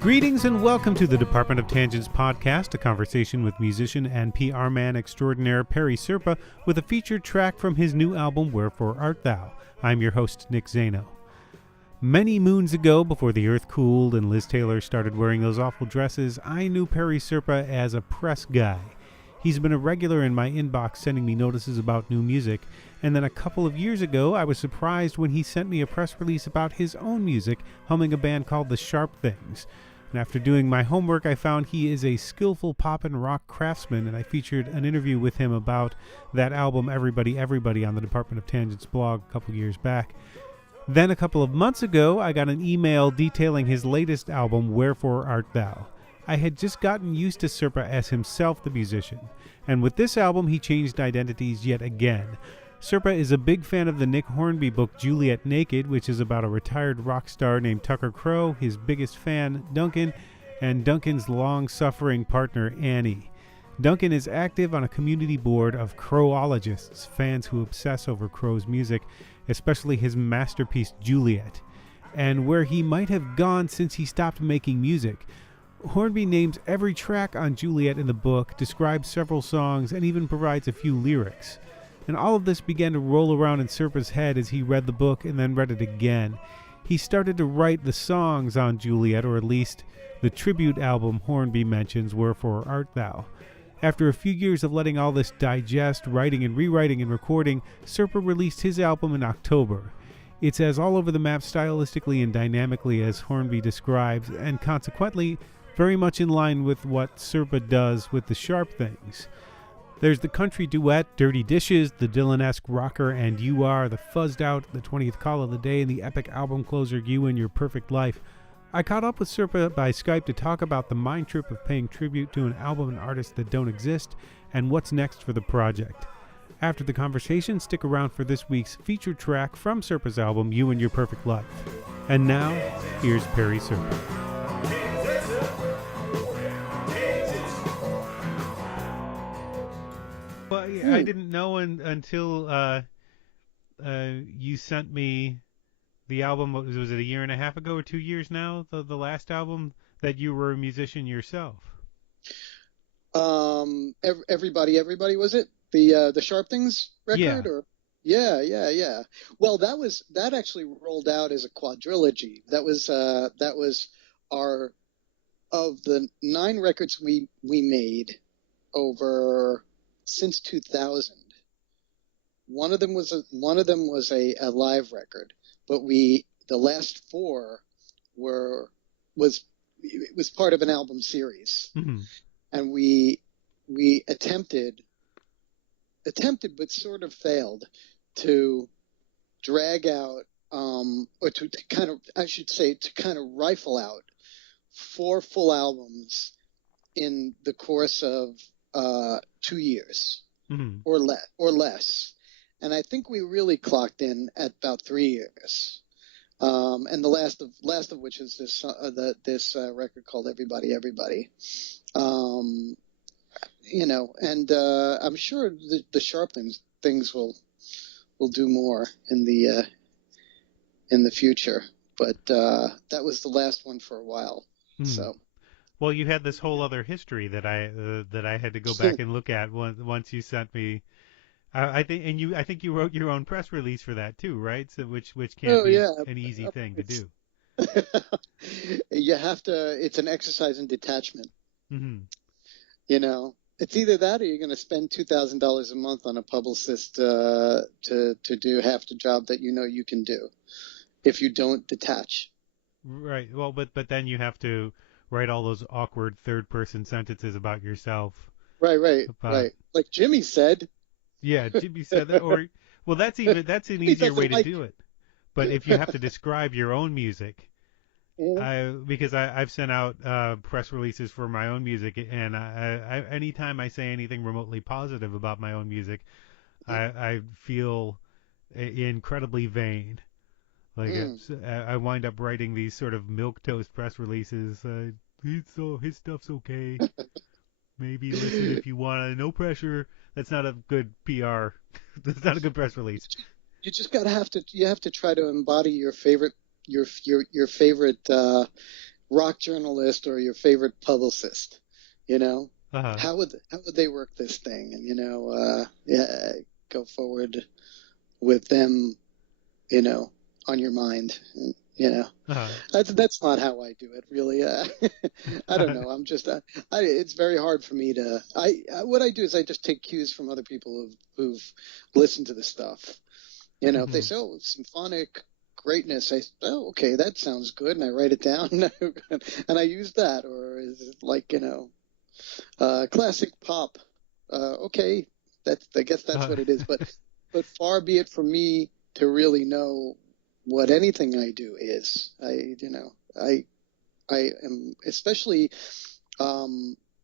Greetings and welcome to the Department of Tangents podcast, a conversation with musician and PR man extraordinaire Perry Serpa with a featured track from his new album, Wherefore Art Thou. I'm your host, Nick Zano. Many moons ago, before the earth cooled and Liz Taylor started wearing those awful dresses, I knew Perry Serpa as a press guy. He's been a regular in my inbox sending me notices about new music, and then a couple of years ago I was surprised when he sent me a press release about his own music, humming a band called The Sharp Things. And after doing my homework, I found he is a skillful pop and rock craftsman, and I featured an interview with him about that album, Everybody, Everybody, on the Department of Tangents blog a couple years back. Then a couple of months ago, I got an email detailing his latest album, Wherefore Art Thou. I had just gotten used to Serpa as himself the musician, and with this album he changed identities yet again. Serpa is a big fan of the Nick Hornby book Juliet Naked, which is about a retired rock star named Tucker Crowe, his biggest fan, Duncan, and Duncan's long-suffering partner, Annie. Duncan is active on a community board of Croweologists, fans who obsess over Crowe's music, especially his masterpiece Juliet, and where he might have gone since he stopped making music. Hornby names every track on Juliet in the book, describes several songs, and even provides a few lyrics. And all of this began to roll around in Serpa's head as he read the book and then read it again. He started to write the songs on Juliet, or at least the tribute album Hornby mentions, Wherefore Art Thou. After a few years of letting all this digest, writing and rewriting and recording, Serpa released his album in October. It's as all over the map stylistically and dynamically as Hornby describes, and consequently very much in line with what Serpa does with the Sharp Things. There's the country duet, Dirty Dishes, the Dylan-esque rocker And You Are, the fuzzed out, the 20th Call of the Day, and the epic album closer, You and Your Perfect Life. I caught up with Serpa by Skype to talk about the mind trip of paying tribute to an album and artist that don't exist, and what's next for the project. After the conversation, stick around for this week's featured track from Serpa's album, You and Your Perfect Life. And now, here's Perry Serpa. Well, I didn't know until you sent me the album. Was it a year and a half ago or 2 years now? The last album, that you were a musician yourself. Everybody, was it the Sharp Things record? Yeah. Or yeah. Well, that actually rolled out as a quadrilogy. That was our, of the 9 records we made over since 2000. One of them was a live record, but the last 4 was part of an album series. Mm-hmm. And we attempted but sort of failed to drag out or to kind of rifle out 4 full albums in the course of 2 years. Mm-hmm. or less. And I think we really clocked in at about 3 years. And the last of which is this record called Everybody, Everybody. And I'm sure the Sharp things will do more in the future. But that was the last one for a while. Mm. So. Well, you had this whole other history that I had to go back and look at once you sent me. I think you wrote your own press release for that too, right? So which can't be an easy thing to do. You have to. It's an exercise in detachment. Mm-hmm. It's either that or you're going to spend $2,000 a month on a publicist to do half the job that you can do if you don't detach. Right. Well, but then you have to write all those awkward third-person sentences about yourself. Right. Like Jimmy said. Yeah, Jimmy said that. Or, well, that's an easier way to do it. But if you have to describe your own music, because I've sent out press releases for my own music, and I anytime I say anything remotely positive about my own music, I feel incredibly vain. Like I wind up writing these sort of milquetoast press releases. His stuff's okay. Maybe listen if you want. No pressure. That's not a good PR. That's not a good press release. you just you have to try to embody your favorite your favorite rock journalist or your favorite publicist. You know, Uh-huh. how would they work this thing? And yeah, go forward with them, on your mind. And, Uh-huh. that's not how I do it, really. I don't know. I'm just it's very hard for me to. What I do is I just take cues from other people who've listened to the stuff. If they say, "Oh, symphonic greatness," I say, "Oh, okay, that sounds good," and I write it down, and I use that. Or is it like classic pop? Okay, I guess that's what it is. But far be it from me to really know what anything I do is. I am, especially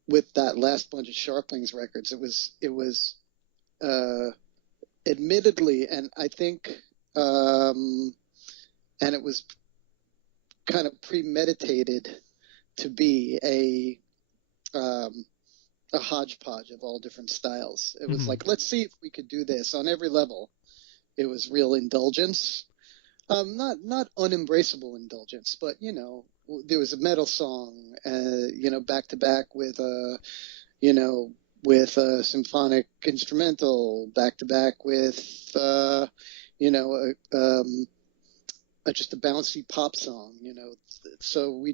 with that last bunch of Sharplings records. It was admittedly, and I think, and it was kind of premeditated to be a hodgepodge of all different styles. It was like, let's see if we could do this on every level. It was real indulgence. Not unembraceable indulgence, but there was a metal song, back to back with with a symphonic instrumental, back to back with just a bouncy pop song. So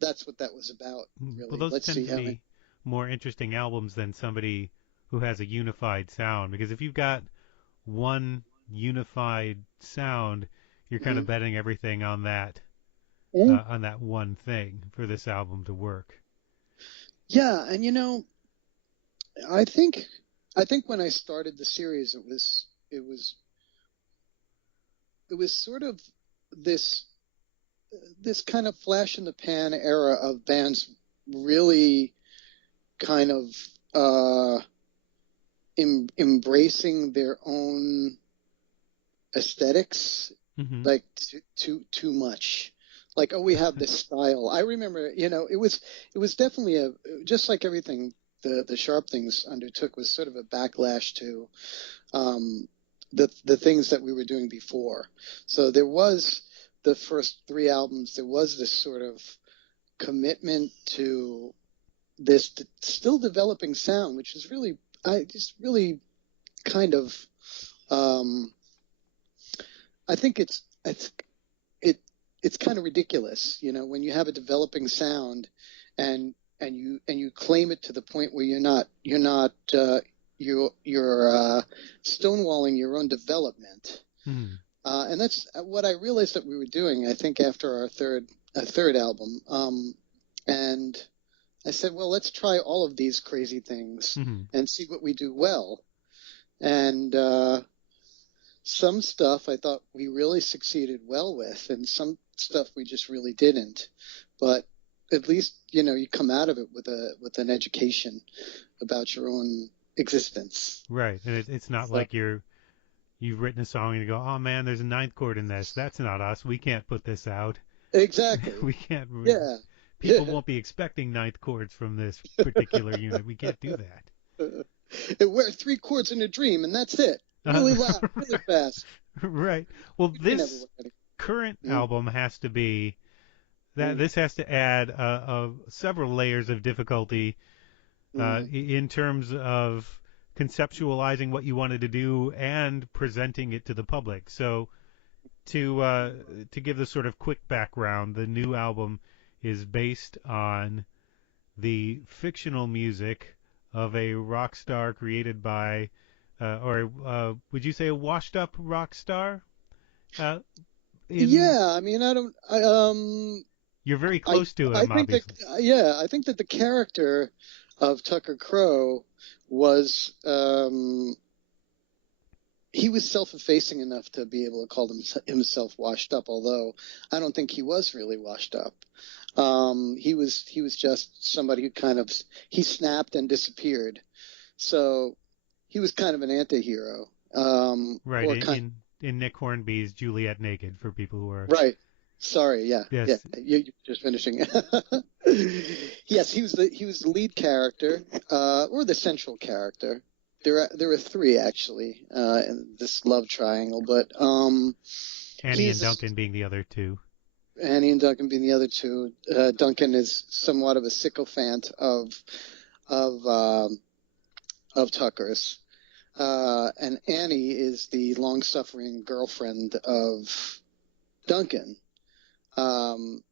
that's what that was about, really. Well, those Let's tend see to how. be more interesting albums than somebody who has a unified sound. Because if you've got one unified sound, you're kind of Mhm. betting everything Mhm. on that one thing for this album to work. Yeah, and I think I think when I started the series, it was sort of this this kind of flash in the pan era of bands really kind of embracing their own aesthetics, Mm-hmm. like too much. Like, oh, we have this style. I remember, it was definitely just like everything the Sharp Things undertook was sort of a backlash to the things that we were doing before. So there was the first three albums. There was this sort of commitment to this still developing sound, which is really, I just really kind of, um, I think it it's kind of ridiculous, when you have a developing sound and you claim it to the point where you're stonewalling your own development. Mm-hmm. And that's what I realized that we were doing, I think, after our third album. And I said, well, let's try all of these crazy things Mm-hmm. and see what we do well. And some stuff I thought we really succeeded well with, and some stuff we just really didn't. But at least, you come out of it with an education about your own existence. Right, and it's not So, like you've written a song and you go, oh man, there's a ninth chord in this. That's not us. We can't put this out. exactly. We can't. Yeah. People won't be expecting ninth chords from this particular unit. We can't do that. We're three chords in a dream, and that's it. Really loud, really fast. Right. Well, We never this were current ready. album has to be that Mm, this has to add several layers of difficulty mm, in terms of conceptualizing what you wanted to do and presenting it to the public. So to give the sort of quick background, the new album is based on the fictional music of a rock star created by, would you say a washed-up rock star? Uh, in Yeah, I mean, You're very I, close to I him, think that, obviously. yeah, I think that the character of Tucker Crow was, he was self-effacing enough to be able to call himself washed up, although I don't think he was really washed up. He was just somebody who he snapped and disappeared. So he was kind of an anti-hero, Right, or kind. in Nick Hornby's Juliet Naked, for people who are. Right. Sorry. Yeah. Yeah. Yes. You just finishing. Yes, he was the lead character, or the central character, there are three actually in this love triangle, but Annie and Duncan being the other two. Annie and Duncan being the other two. Duncan is somewhat of a sycophant of Tucker's, and Annie is the long-suffering girlfriend of Duncan. And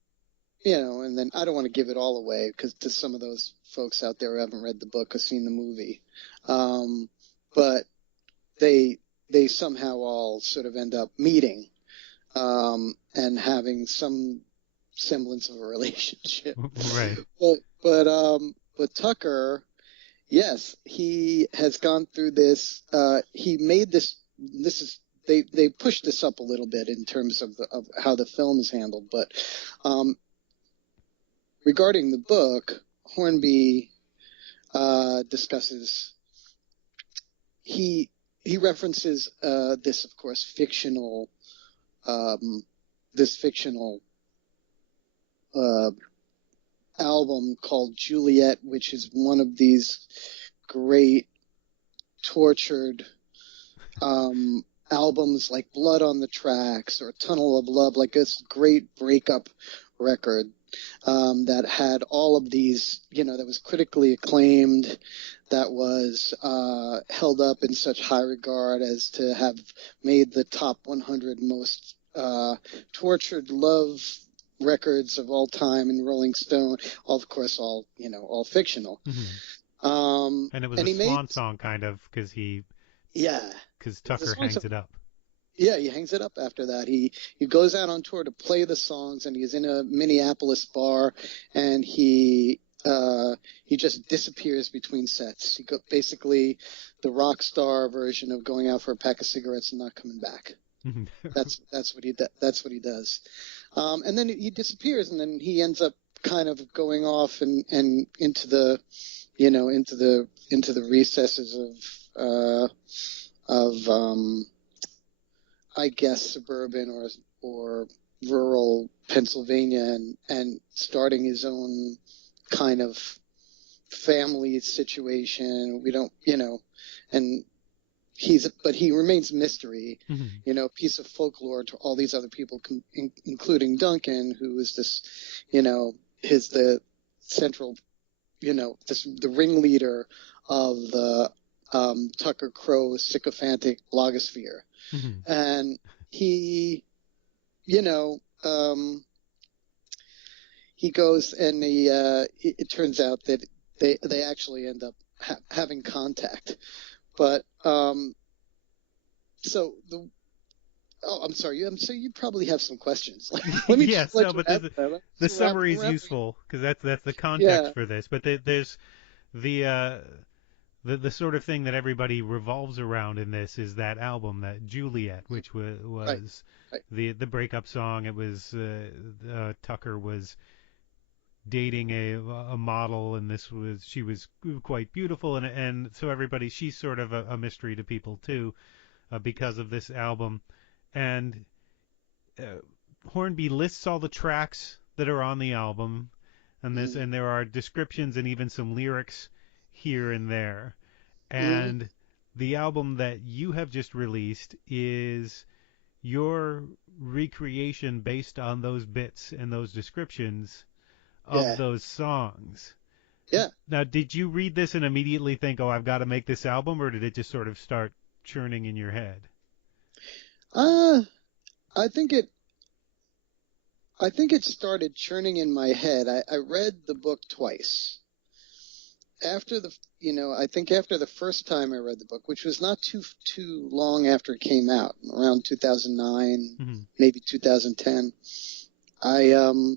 then I don't want to give it all away because to some of those folks out there who haven't read the book or seen the movie, but they somehow all sort of end up meeting and having some semblance of a relationship. Right. But Tucker, yes, he has gone through this. He made this. This is they pushed this up a little bit in terms of how the film is handled, but regarding the book, Hornby discusses. He references this, of course, fictional album called Juliet, which is one of these great tortured albums like Blood on the Tracks or Tunnel of Love, like this great breakup record that had all of these, that was critically acclaimed, that was held up in such high regard as to have made the top 100 most tortured love records of all time in Rolling Stone. All fictional. Mm-hmm. And it was a swan song kind of because Tucker hangs it up. Yeah, he hangs it up after that. He goes out on tour to play the songs, and he's in a Minneapolis bar, and he just disappears between sets. Basically the rock star version of going out for a pack of cigarettes and not coming back. That's what he does. And then he disappears, and then he ends up kind of going off and into the recesses of I guess suburban or rural Pennsylvania and starting his own kind of family situation. We don't, and but he remains a mystery, mm-hmm. Piece of folklore to all these other people, including Duncan, who is this, is the central, the ringleader of the Tucker Crow sycophantic blogosphere. Mm-hmm. And he, he goes and it turns out that they actually end up having contact. But I'm sorry. You probably have some questions. Let me the summary is useful because that's the context for this. But there's the sort of thing that everybody revolves around in this is that album, that Juliet, which was right. the breakup song. It was Tucker was dating a model, and she was quite beautiful, and so she's sort of a mystery to people too, because of this album. And Hornby lists all the tracks that are on the album, and and there are descriptions and even some lyrics here and there. And the album that you have just released is your recreation based on those bits and those descriptions of those songs. Yeah. Now, did you read this and immediately think, I've got to make this album, or did it just sort of start churning in your head? I think it started churning in my head. I read the book twice. After I think after the first time I read the book, which was not too long after it came out, around 2009, maybe 2010, I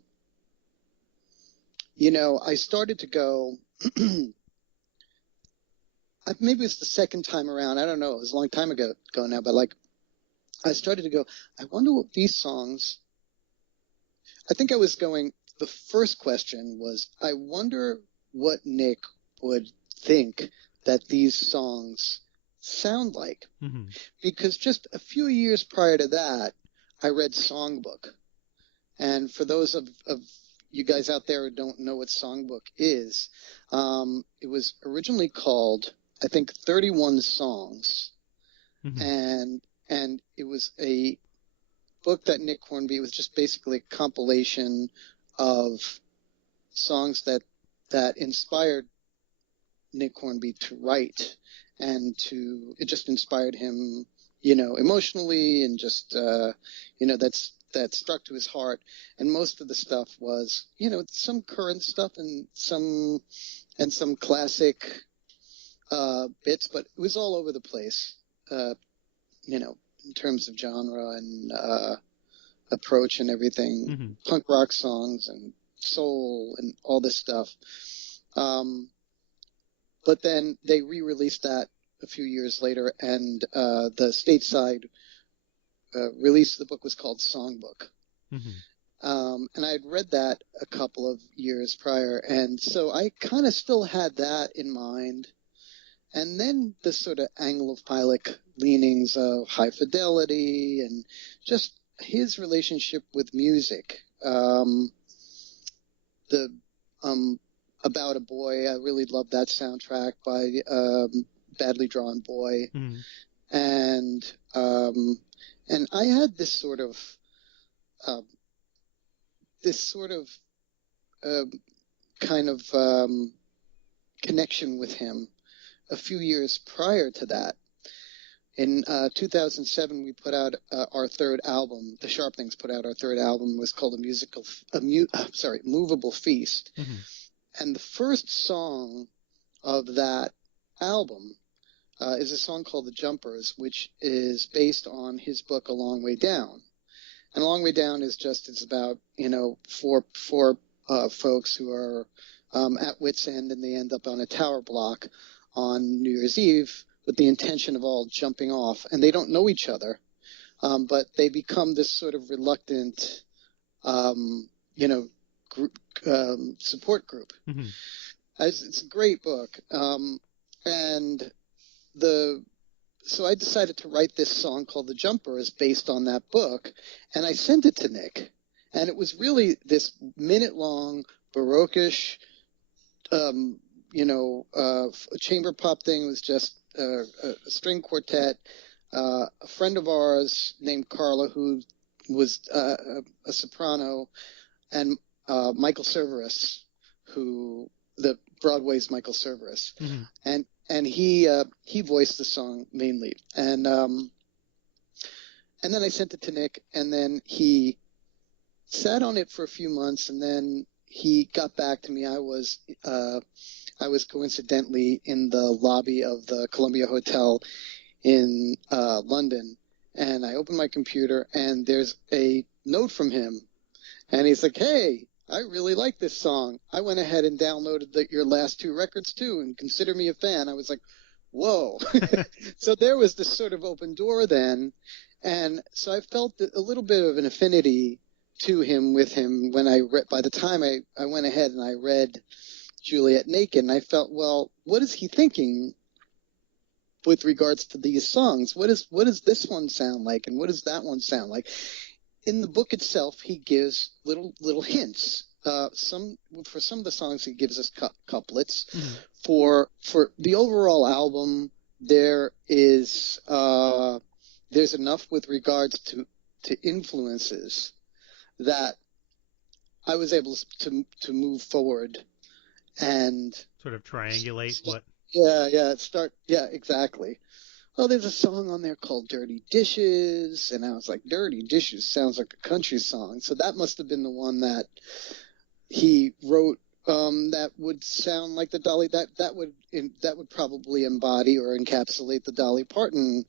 started to go, maybe it's the second time around. I don't know. It was a long time ago now, but I started to go, I wonder what these songs, I think I was going, the first question was, I wonder what Nick would think that these songs sound like. Because just a few years prior to that, I read Songbook. And for those of you guys out there who don't know what Songbook is, it was originally called I think 31 songs, Mm-hmm. and it was a book that Nick Hornby was just basically a compilation of songs that inspired Nick Hornby to write, and it just inspired him, emotionally, and just that struck to his heart. And most of the stuff was, some current stuff and some classic bits, but it was all over the place, in terms of genre and approach and everything, Mm-hmm. punk rock songs and soul and all this stuff. But then they re-released that a few years later, and the stateside release of the book was called Songbook. And I had read that a couple of years prior, and so I kind of still had that in mind. And then the sort of Anglophilic leanings of High Fidelity and just his relationship with music. The About a Boy, I really loved that soundtrack by Badly Drawn Boy. Mm-hmm. And I had this sort of kind of connection with him a few years prior to that. In 2007, we put out our third album. The Sharp Things put out our third album. It was called Movable Feast. Mm-hmm. And the first song of that album is a song called The Jumpers, which is based on his book A Long Way Down. And A Long Way Down is about, four folks who are at wit's end, and they end up on a tower block on New Year's Eve with the intention of all jumping off. And they don't know each other, but they become this sort of reluctant, group, support group. Mm-hmm. It's a great book. So I decided to write this song called The Jumpers based on that book, and I sent it to Nick. And it was really this minute-long, Baroque-ish, chamber pop thing. It was just a string quartet. A friend of ours named Carla, who was a soprano, and Michael Cerveris, who the Broadway's Michael Cerveris, Mm-hmm. and he voiced the song mainly, and then I sent it to Nick, and then he sat on it for a few months, and then he got back to me. I was coincidentally in the lobby of the Columbia Hotel in London, and I opened my computer, and there's a note from him, and he's like, "Hey, I really like this song. I went ahead and downloaded your last two records too, and consider me a fan." I was like, whoa. So there was this sort of open door then. And so I felt a little bit of an affinity to him with him when by the time I went ahead and I read Juliet Naked, and I felt, well, what is he thinking with regards to these songs? What does this one sound like? And what does that one sound like? In the book itself, he gives little hints. For some of the songs, he gives us couplets. Mm-hmm. For the overall album, there's enough with regards to influences that I was able to move forward and Sort of triangulate what. Yeah, exactly. Well, there's a song on there called Dirty Dishes, and I was like, Dirty Dishes sounds like a country song. So that must have been the one that he wrote that would sound like the Dolly, that would probably embody or encapsulate the Dolly Parton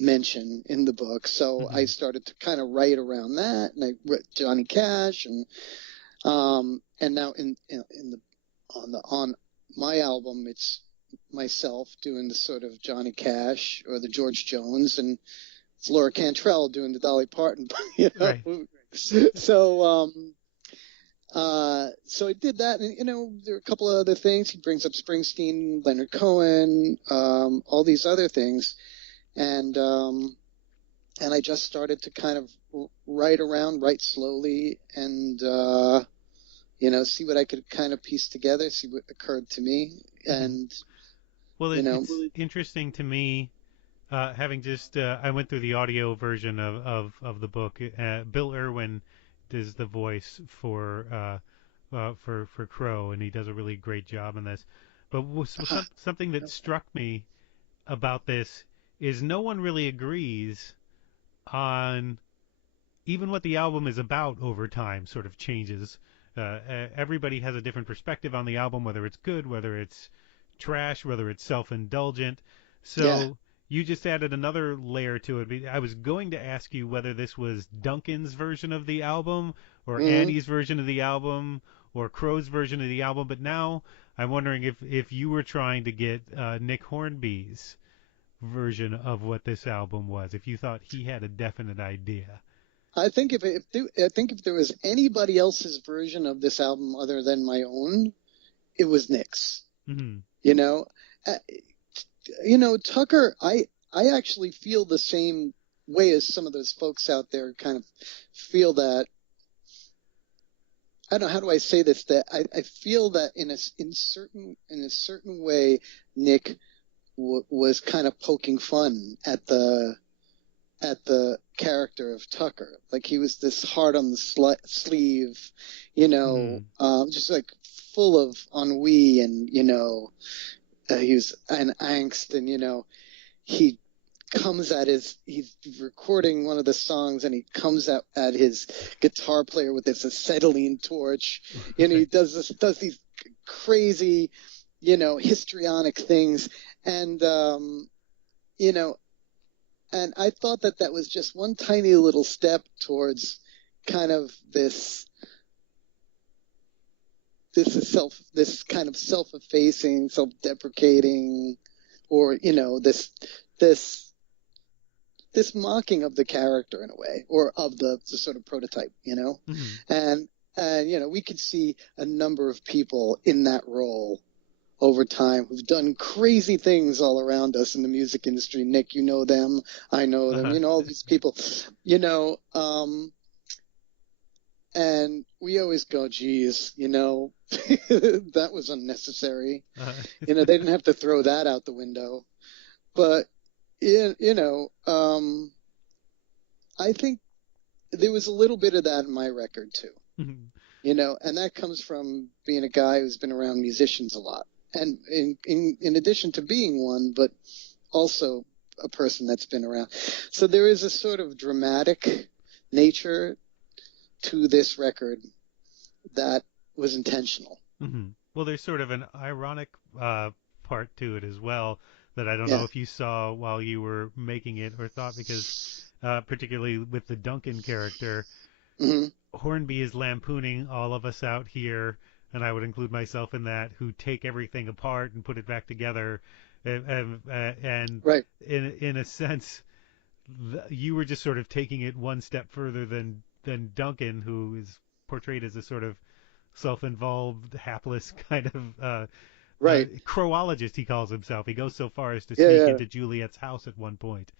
mention in the book. So Mm-hmm. I started to kind of write around that, and I wrote Johnny Cash, and now on my album, it's myself doing the sort of Johnny Cash or the George Jones, and it's Laura Cantrell doing the Dolly Parton, Right. So I did that, and there are a couple of other things. He brings up Springsteen, Leonard Cohen, all these other things, and I just started to kind of write slowly, and see what I could kind of piece together, see what occurred to me, and Well, you know. it's interesting to me, having just I went through the audio version of the book. Bill Irwin does the voice for Crow, and he does a really great job in this. But something that struck me about this is no one really agrees on even what the album is about over time. Sort of changes. Everybody has a different perspective on the album, whether it's good, whether it's trash, whether it's self-indulgent. Yeah. So you just added another layer to it. I was going to ask you whether this was Duncan's version of the album, or Hmm. Annie's version of the album, or Crow's version of the album. But now I'm wondering if you were trying to get Nick Hornby's version of what this album was, if you thought he had a definite idea. I think I think if there was anybody else's version of this album other than my own, it was Nick's. Mm-hmm. You know, uh, Tucker. I actually feel the same way as some of those folks out there kind of feel that. I don't know, how do I say this? That I feel that in a certain way, Nick was kind of poking fun at the character of Tucker. Like he was this hard on the sleeve, just like full of ennui, and he was an angst, and he comes at he's recording one of the songs, and he comes at his guitar player with this acetylene torch. He does these crazy, histrionic things, and and I thought that was just one tiny little step towards kind of this kind of self-effacing, self-deprecating, or this mocking of the character in a way, or of the sort of prototype, Mm-hmm. and we could see a number of people in that role over time who've done crazy things all around us in the music industry. Nick, you know them, I know them, Uh-huh. all these people, and we always go, geez, that was unnecessary. Uh-huh. They didn't have to throw that out the window. But, I think there was a little bit of that in my record too, and that comes from being a guy who's been around musicians a lot. And in addition to being one, but also a person that's been around. So there is a sort of dramatic nature to this record that was intentional. Mm-hmm. Well, there's sort of an ironic part to it as well that I don't Yeah. know if you saw while you were making it or thought, because particularly with the Duncan character, Hmm. Hornby is lampooning all of us out here, and I would include myself in that, who take everything apart and put it back together. And Right. in a sense, you were just sort of taking it one step further than Duncan, who is portrayed as a sort of self-involved, hapless kind of Right. croologist, he calls himself. He goes so far as to Yeah. sneak Yeah. into Juliet's house at one point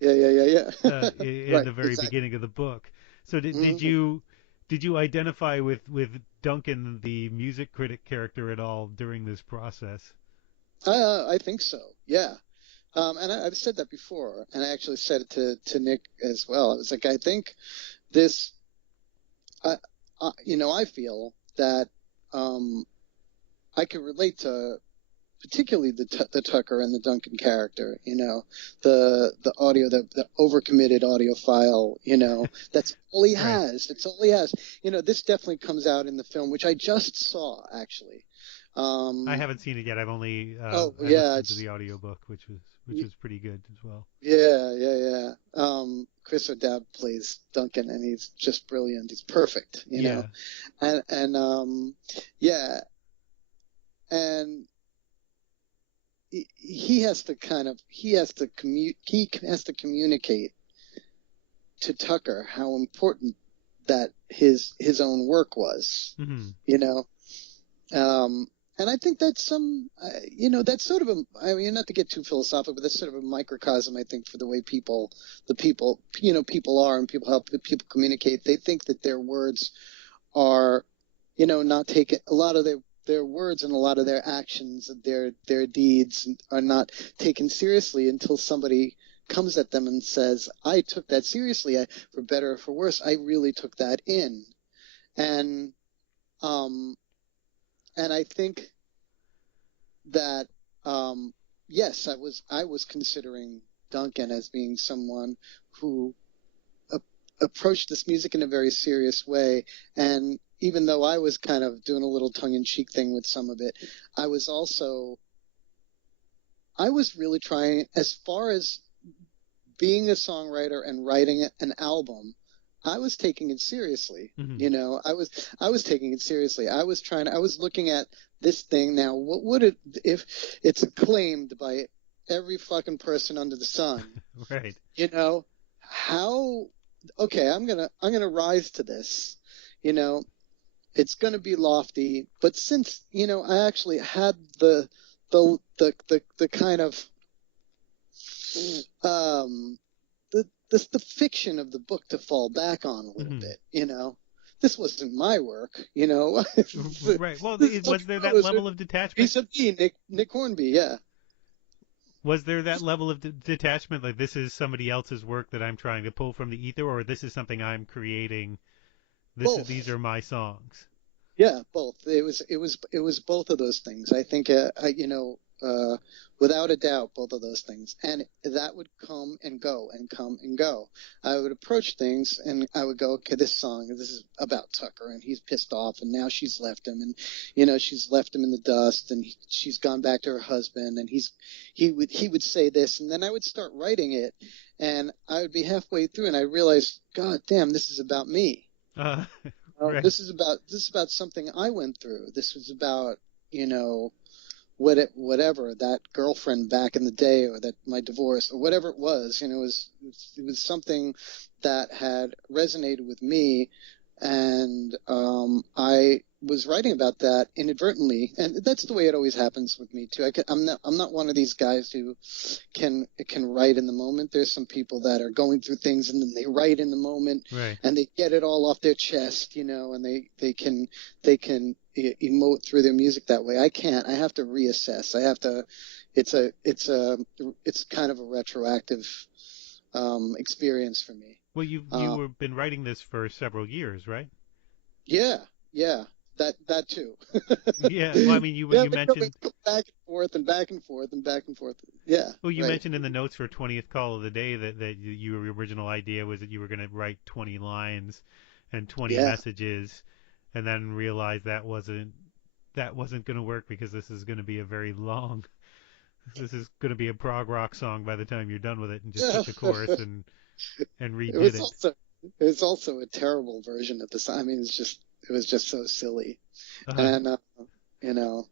Yeah. in Right. the very Exactly. beginning of the book. So Hmm. did you identify with Duncan, the music critic character, at all during this process? I think so. Yeah. And I've said that before, and I actually said it to Nick as well. I was like, I think this, I feel that I can relate to particularly the Tucker and the Duncan character. The audio, the overcommitted audiophile. That's all he Right. has. That's all he has. This definitely comes out in the film, which I just saw actually. I haven't seen it yet. I've only Oh I yeah, listened to it's the audiobook, which was pretty good as well. yeah. Chris O'Dowd plays Duncan, and he's just brilliant. He's perfect, Yeah. and yeah, and he has to communicate to Tucker how important that his own work was, Mm-hmm. And I think that's that's sort of not to get too philosophical, but that's sort of a microcosm, I think, for the way people are, and how people communicate. They think that their words are, not taken, a lot of their words and a lot of their actions, their deeds are not taken seriously until somebody comes at them and says, I took that seriously. For better or for worse, I really took that in. And I think that, yes, I was considering Duncan as being someone who approached this music in a very serious way. And even though I was kind of doing a little tongue-in-cheek thing with some of it, I was really trying, as far as being a songwriter and writing an album, I was taking it seriously. Mm-hmm. You know, I was taking it seriously. I was looking at this thing now. What would it, if it's acclaimed by every fucking person under the sun? Right. You know, okay, I'm gonna rise to this. You know, it's gonna be lofty, but since, you know, I actually had the kind of the fiction of the book to fall back on a little bit, you know. This wasn't my work, you know. Right. Well, was there that level of detachment? Piece of Nick Hornby, yeah. Was there that level of detachment, like this is somebody else's work that I'm trying to pull from the ether, or this is something I'm creating? These are my songs. Yeah, both. It was both of those things. I think, you know, without a doubt, both of those things. And that would come and go and come and go. I would approach things and I would go, okay, this is about Tucker, and he's pissed off, and now she's left him, and, you know, she's left him in the dust, and she's gone back to her husband, and he would say this, and then I would start writing it, and I would be halfway through, and I realized, God damn, this is about me. Right. This is about something I went through. This was about, you know, whatever, that girlfriend back in the day, or that my divorce, or whatever it was. You know, it was something that had resonated with me, and I was writing about that inadvertently, and that's the way it always happens with me too. I'm not one of these guys who can write in the moment. There's some people that are going through things and then they write in the moment, right, and they get it all off their chest, you know, and they can emote through their music that way. I can't. I have to reassess. I have to. It's kind of a retroactive experience for me. Well, you've been writing this for several years, right? Yeah. That too. Yeah. Well, I mean, you mentioned back and forth and back and forth and back and forth. Yeah. Well, you mentioned in the notes for 20th Call of the Day that your original idea was that you were going to write 20 lines and 20 messages, and then realized that wasn't going to work because this is going to be a very long. This is going to be a prog rock song by the time you're done with it, and just took the chorus and redid it. It was also a terrible version of the song. I mean, it was just so silly. And, you know,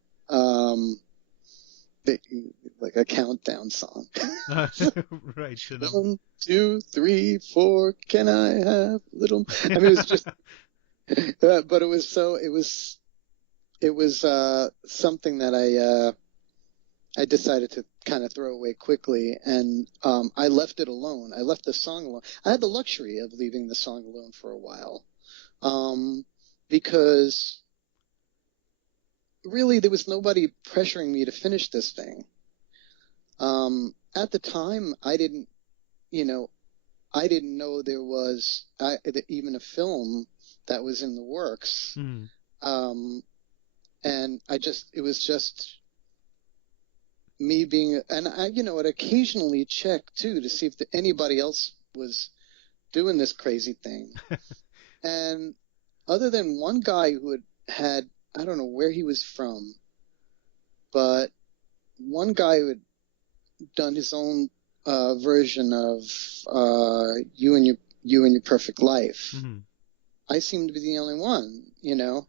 like a countdown song. Right. 1, 2, 3, 4, can I have little, I mean, it was just, but it was something that I decided to kind of throw away quickly, and I left it alone. I left the song alone. I had the luxury of leaving the song alone for a while, because really there was nobody pressuring me to finish this thing. At the time, I didn't know there was even a film that was in the works. And it was just me being, and I'd occasionally check too to see if anybody else was doing this crazy thing. And other than one guy who had, I don't know where he was from, but one guy who had done his own version of You and Your Perfect Life. I seemed to be the only one, you know.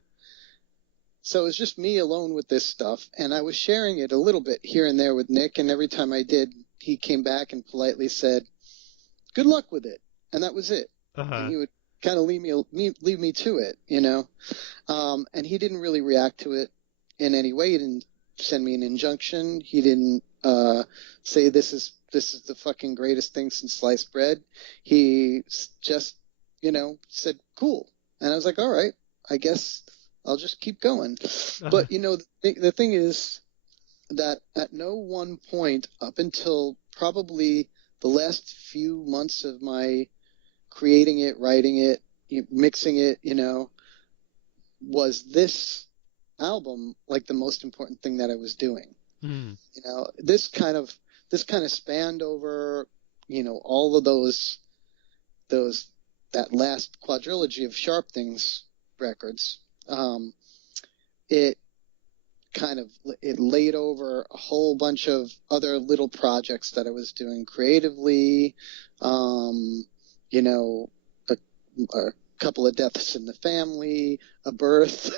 So it was just me alone with this stuff, and I was sharing it a little bit here and there with Nick, and every time I did, he came back and politely said, "Good luck with it," and that was it. And he would kind of leave me to it, you know. And he didn't really react to it in any way. He didn't send me an injunction. He didn't say this is the fucking greatest thing since sliced bread. He just, said cool, and I was like, all right, I guess I'll just keep going. But the thing is that at no one point up until probably the last few months of my creating it, writing it, mixing it, was this album like the most important thing that I was doing. This kind of spanned over, all of that last quadrilogy of Sharp Things records. It laid over a whole bunch of other little projects that I was doing creatively, a couple of deaths in the family, a birth,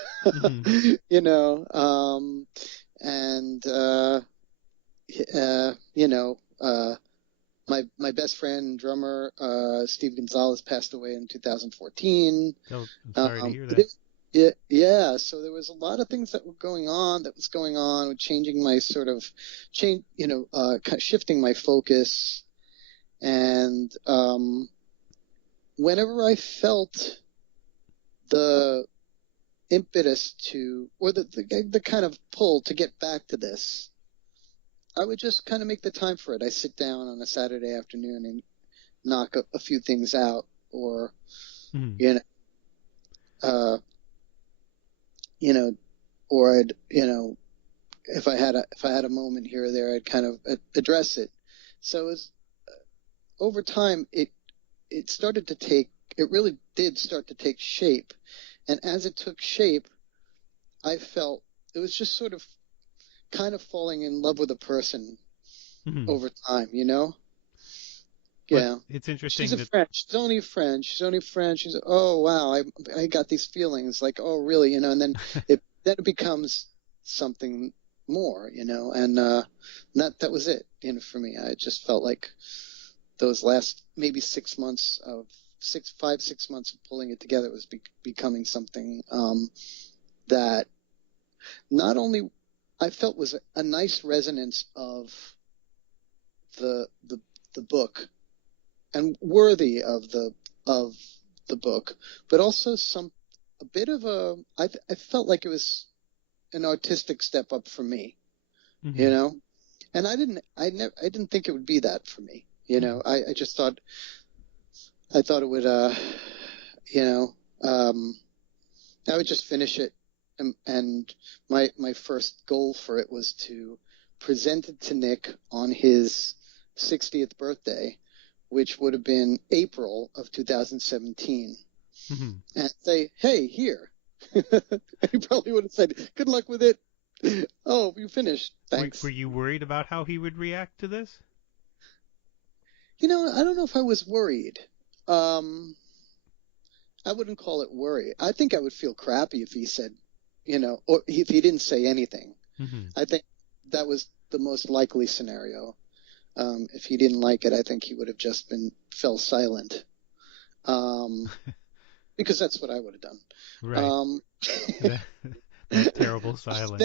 my best friend and drummer, Steve Gonzalez, passed away in 2014. Oh, I'm sorry to hear that. Yeah. So there was a lot of things that was going on with changing my shifting my focus. And whenever I felt the impetus or the kind of pull to get back to this, I would just kind of make the time for it. I sit down on a Saturday afternoon and knock a few things out, or, or I'd, if I had a moment here or there, I'd kind of address it. So over time, it really did start to take shape. And as it took shape, I felt it was just sort of kind of falling in love with a person over time, Yeah. It's interesting. She's She's only a friend. She's, oh, wow, I got these feelings like, oh, really, and then it becomes something more, and that was it, for me. I just felt like those last maybe 6 months of 6 months of pulling it together was becoming something that not only I felt was a nice resonance of the book and worthy of the book, but also a bit of I felt like it was an artistic step up for me, and I didn't think it would be that for me, I just thought it would, I would just finish it. And my first goal for it was to present it to Nick on his 60th birthday, which would have been April of 2017, and say, hey, here. He probably would have said, good luck with it. Oh, you finished. Thanks. Were you worried about how he would react to this? I don't know if I was worried. I wouldn't call it worry. I think I would feel crappy if he said, or if he didn't say anything. I think that was the most likely scenario. If he didn't like it, I think he would have just fell silent. Because that's what I would have done. Right. That terrible silence.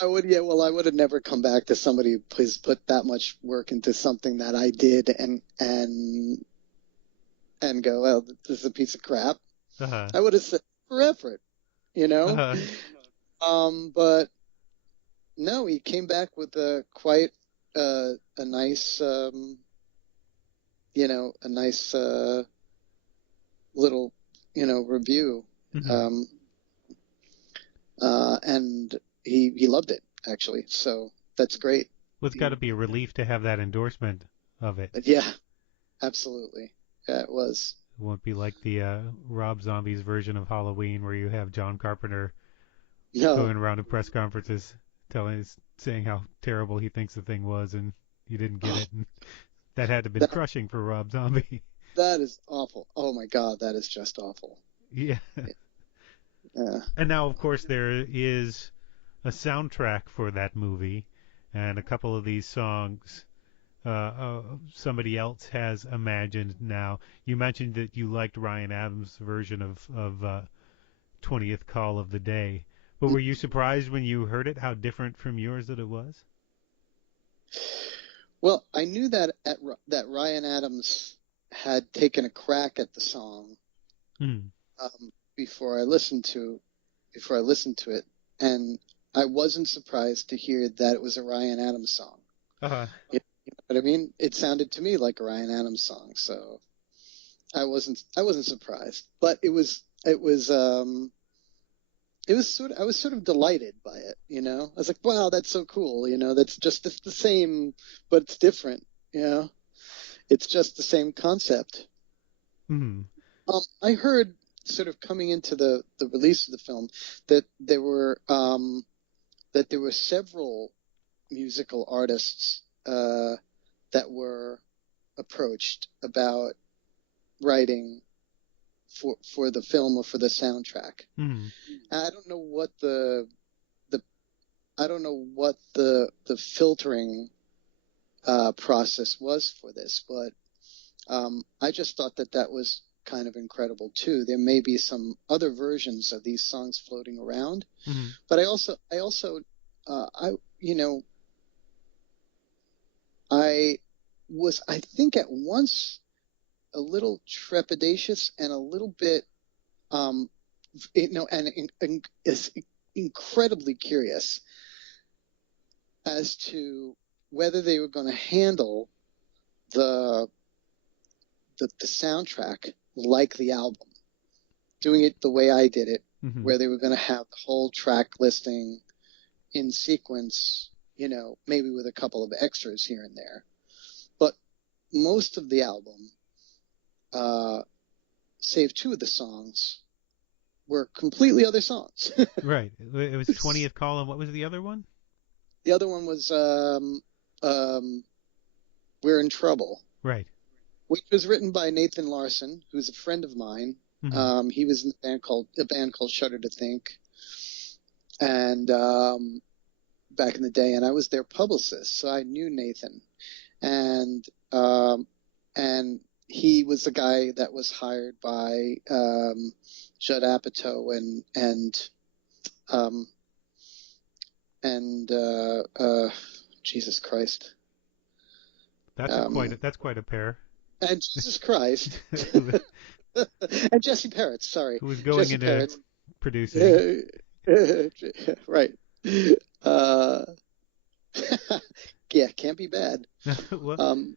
I would have never come back to somebody who put that much work into something that I did and go, well, this is a piece of crap. I would have said for effort, but no, he came back with quite a nice, a nice little, review, and he loved it, actually. So that's great. Well, it's got to be a relief to have that endorsement of it. Yeah, absolutely. Yeah, it was. It won't be like the Rob Zombie's version of Halloween where you have John Carpenter going around at press conferences saying how terrible he thinks the thing was and you didn't get it. And that had to have been crushing for Rob Zombie. That is awful. Oh, my God, that is just awful. Yeah. Yeah. And now, of course, there is a soundtrack for that movie, and a couple of these songs somebody else has imagined now. You mentioned that you liked Ryan Adams' version of 20th Call of the Day, but were you surprised when you heard it how different from yours that it was? Well, I knew that that Ryan Adams had taken a crack at the song before I listened to before I listened to it, and I wasn't surprised to hear that it was a Ryan Adams song. Uh-huh. You know what I mean? It sounded to me like a Ryan Adams song, so I wasn't surprised. But I was sort of delighted by it, you know. I was like, wow, that's so cool, you know. That's just it's the same, but it's different, you know. It's just the same concept. Mm-hmm. I heard sort of coming into the release of the film that there were several musical artists that were approached about writing for the film or for the soundtrack. Mm-hmm. I don't know what the filtering process was for this, but I just thought that was kind of incredible too. There may be some other versions of these songs floating around, Mm-hmm. but I also I was, I think, at once a little trepidatious and a little bit and is incredibly curious as to whether they were going to handle the soundtrack like the album, doing it the way I did it, Mm-hmm. where they were going to have the whole track listing in sequence, you know, maybe with a couple of extras here and there. But most of the album, save two of the songs, were completely other songs. Right. It was 20th Call, and what was the other one? The other one was We're in Trouble, Right. which was written by Nathan Larson, who's a friend of mine. Mm-hmm. He was in a band called Shudder to Think, and back in the day, and I was their publicist, so I knew Nathan, and he was the guy that was hired by Judd Apatow and Jesus Christ. That's quite a pair. And Jesus Christ. And Jesse Peretz, sorry. Who was going Jesse into Peretz. producing. Right. Yeah, can't be bad. Well,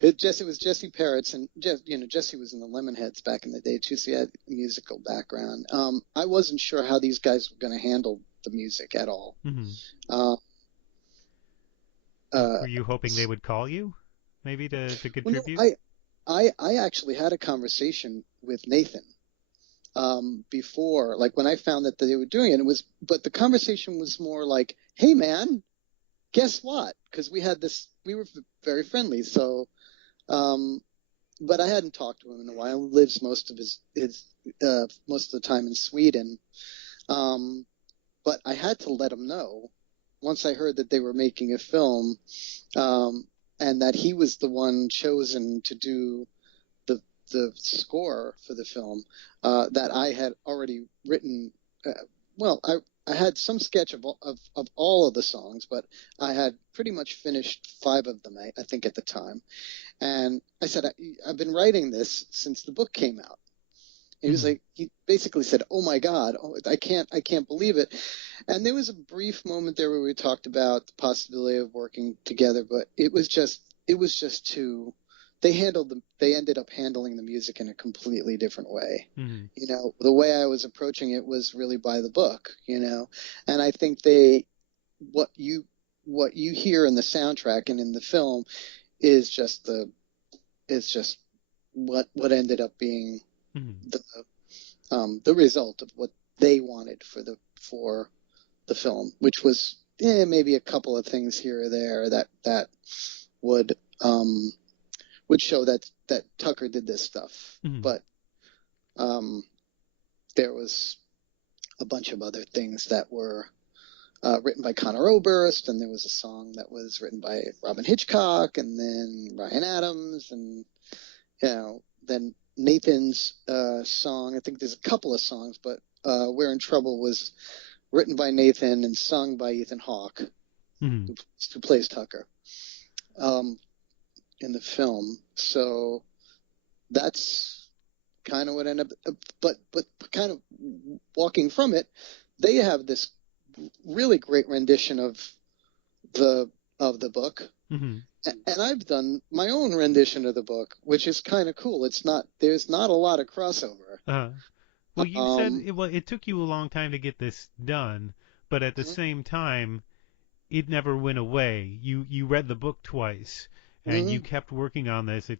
It was Jesse Peretz, and Jesse was in the Lemonheads back in the day too, so he had a musical background. I wasn't sure how these guys were going to handle the music at all. mm-hmm. Were you hoping they would call you, maybe to contribute? Well, no, I actually had a conversation with Nathan before, like when I found that they were doing it. But the conversation was more like, "Hey, man, guess what?" Because we were very friendly. So, but I hadn't talked to him in a while. He lives most of the time in Sweden. But I had to let him know once I heard that they were making a film, and that he was the one chosen to do the score for the film, that I had already written. I had some sketch of all of the songs, but I had pretty much finished 5 of them, I think, at the time. And I said, I've been writing this since the book came out. And he was like, he basically said, "Oh my God, I can't believe it." And there was a brief moment there where we talked about the possibility of working together, but it was just too. They ended up handling the music in a completely different way. Mm-hmm. You know, the way I was approaching it was really by the book, you know. And I think what you hear in the soundtrack and in the film is just what ended up being mm-hmm. The result of what they wanted for the film, which was maybe a couple of things here or there that would show that Tucker did this stuff. Mm-hmm. But there was a bunch of other things that were written by Conor Oberst, and there was a song that was written by Robin Hitchcock, and then Ryan Adams, and then Nathan's song. I think there's a couple of songs, but "We're in Trouble" was written by Nathan and sung by Ethan Hawke, mm-hmm. who plays Tucker in the film. So that's kind of what ended up, but kind of walking from it, they have this really great rendition of the book. Mm-hmm. And I've done my own rendition of the book, which is kind of cool. There's not a lot of crossover. Well, you said it took you a long time to get this done, but at the same time, it never went away. You read the book twice, and you kept working on this.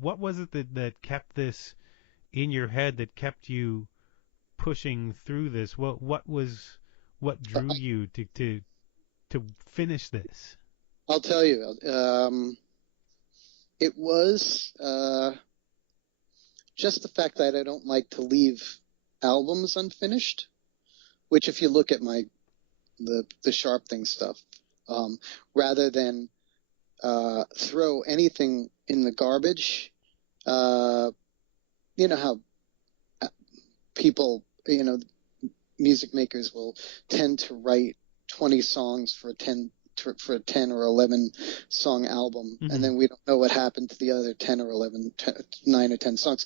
What was it that kept this in your head, that kept you pushing through this? What drew you to finish this? I'll tell you. It was just the fact that I don't like to leave albums unfinished, which if you look at the Sharp Thing stuff, rather than throw anything in the garbage, you know how people, music makers will tend to write 20 songs for a 10 or 11 song album, and then we don't know what happened to the other 10 or 11, 9 or 10 songs.